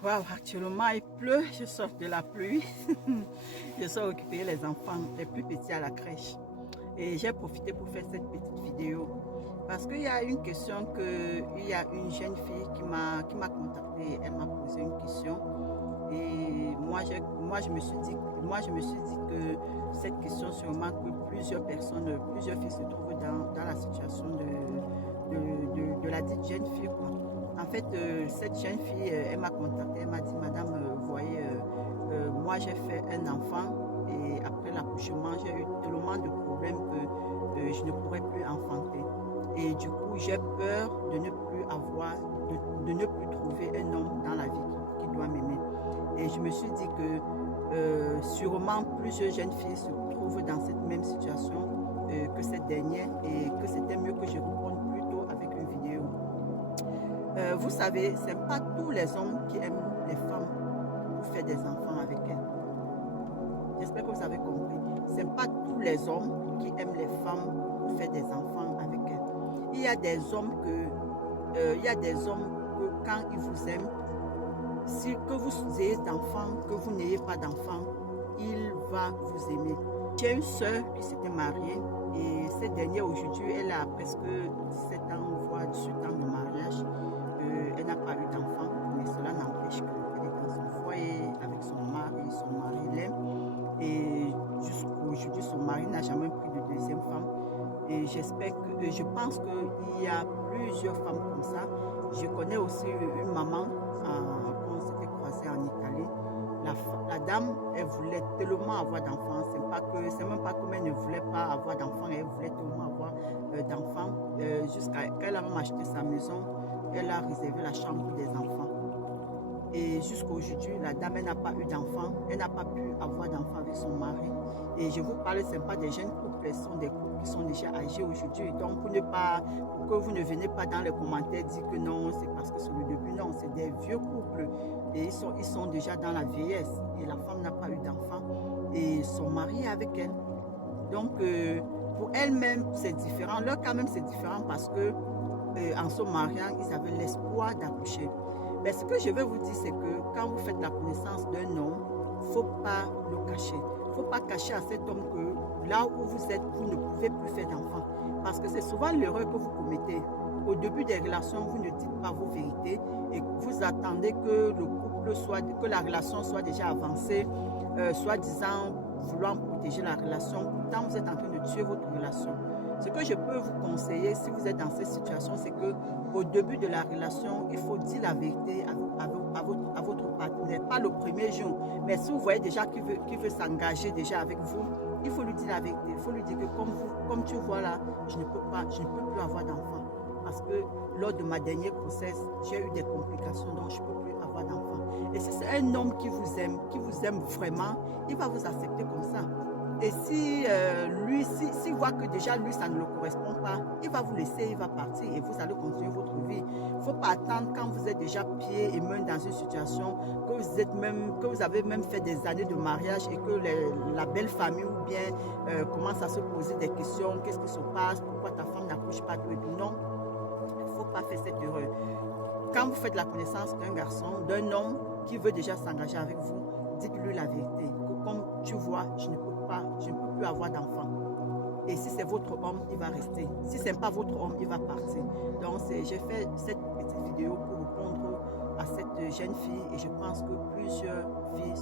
Wow, actuellement il pleut, je sors de la pluie. Je sors récupérer les enfants les plus petits à la crèche. Et j'ai profité pour faire cette petite vidéo. Parce qu'il y a une question il y a une jeune fille qui m'a contacté, elle m'a posé une question. Et moi je me suis dit que cette question sûrement que plusieurs personnes, plusieurs filles se trouvent dans la situation de la dite jeune fille, quoi. En fait, cette jeune fille, elle m'a contacté, elle m'a dit, Madame, vous voyez, moi j'ai fait un enfant et après l'accouchement, j'ai eu tellement de problèmes que je ne pourrais plus enfanter. Et du coup, j'ai peur de ne plus avoir, de ne plus trouver un homme dans la vie qui doit m'aimer. Et je me suis dit que sûrement plusieurs jeunes filles se trouvent dans cette même situation que cette dernière et que c'était mieux que je réponde plus tôt avec une vidéo. Vous savez, ce n'est pas tous les hommes qui aiment les femmes pour faire des enfants avec elles. J'espère que vous avez compris. Ce n'est pas tous les hommes qui aiment les femmes pour faire des enfants avec elles. Il y a des hommes que quand ils vous aiment, si que vous ayez d'enfants, que vous n'ayez pas d'enfants, il va vous aimer. J'ai une soeur qui s'était mariée et cette dernière aujourd'hui, elle a presque 17 ans, voire 18 ans de mariage. Elle n'a pas eu d'enfant, mais cela n'empêche qu'elle est dans son foyer avec son mari l'aime. Et jusqu'aujourd'hui, son mari n'a jamais pris de deuxième femme. Et je pense qu'il y a plusieurs femmes comme ça. Je connais aussi une maman qu'on s'était croisée en Italie. La dame, elle voulait tellement avoir d'enfants. C'est même pas comme elle ne voulait pas avoir d'enfants, elle voulait tellement avoir d'enfants. Jusqu'à qu'elle a même acheté sa maison, elle a réservé la chambre des enfants. Et jusqu'à aujourd'hui, la dame, elle n'a pas eu d'enfant, elle n'a pas pu avoir d'enfant avec son mari. Et je vous parle, ce n'est pas des jeunes couples, ce sont des couples qui sont déjà âgés aujourd'hui. Donc, pour que vous ne venez pas dans les commentaires dire que non, c'est parce que c'est le début, non, c'est des vieux couples. Et ils sont déjà dans la vieillesse. Et la femme n'a pas eu d'enfant. Et son mari est avec elle. Donc, pour elle-même, c'est différent. Leur cas même, c'est différent parce que en se mariant, ils avaient l'espoir d'accoucher. Mais ce que je vais vous dire, c'est que quand vous faites la connaissance d'un homme, il ne faut pas le cacher. Il ne faut pas cacher à cet homme que là où vous êtes, vous ne pouvez plus faire d'enfant. Parce que c'est souvent l'erreur que vous commettez. Au début des relations, vous ne dites pas vos vérités et vous attendez que le couple que la relation soit déjà avancée, soi-disant vouloir protéger la relation. Pourtant, vous êtes en train de tuer votre relation. Ce que je peux vous conseiller si vous êtes dans cette situation, c'est que au début de la relation, il faut dire la vérité à votre partenaire, pas le premier jour. Mais si vous voyez déjà qu'il veut s'engager déjà avec vous, il faut lui dire la vérité. Il faut lui dire que comme tu vois là, je ne peux plus avoir d'enfant. Parce que lors de ma dernière grossesse, j'ai eu des complications, donc je ne peux plus avoir d'enfant. Et si c'est un homme qui vous aime vraiment, il va vous accepter comme ça. Et si s'il voit que déjà lui, ça ne le correspond pas, il va vous laisser, il va partir et vous allez continuer votre vie. Il ne faut pas attendre quand vous êtes déjà pieds et mains dans une situation, que vous avez même fait des années de mariage et que la belle famille ou bien commence à se poser des questions. Qu'est-ce qui se passe? Pourquoi ta femme n'accouche pas? Non, il ne faut pas faire cette erreur. Quand vous faites la connaissance d'un garçon, d'un homme qui veut déjà s'engager avec vous, dites-lui la vérité. Que comme tu vois, je ne peux plus avoir d'enfant. Et si c'est votre homme, il va rester. Si ce n'est pas votre homme, il va partir. Donc, j'ai fait cette petite vidéo pour répondre à cette jeune fille et je pense que plusieurs filles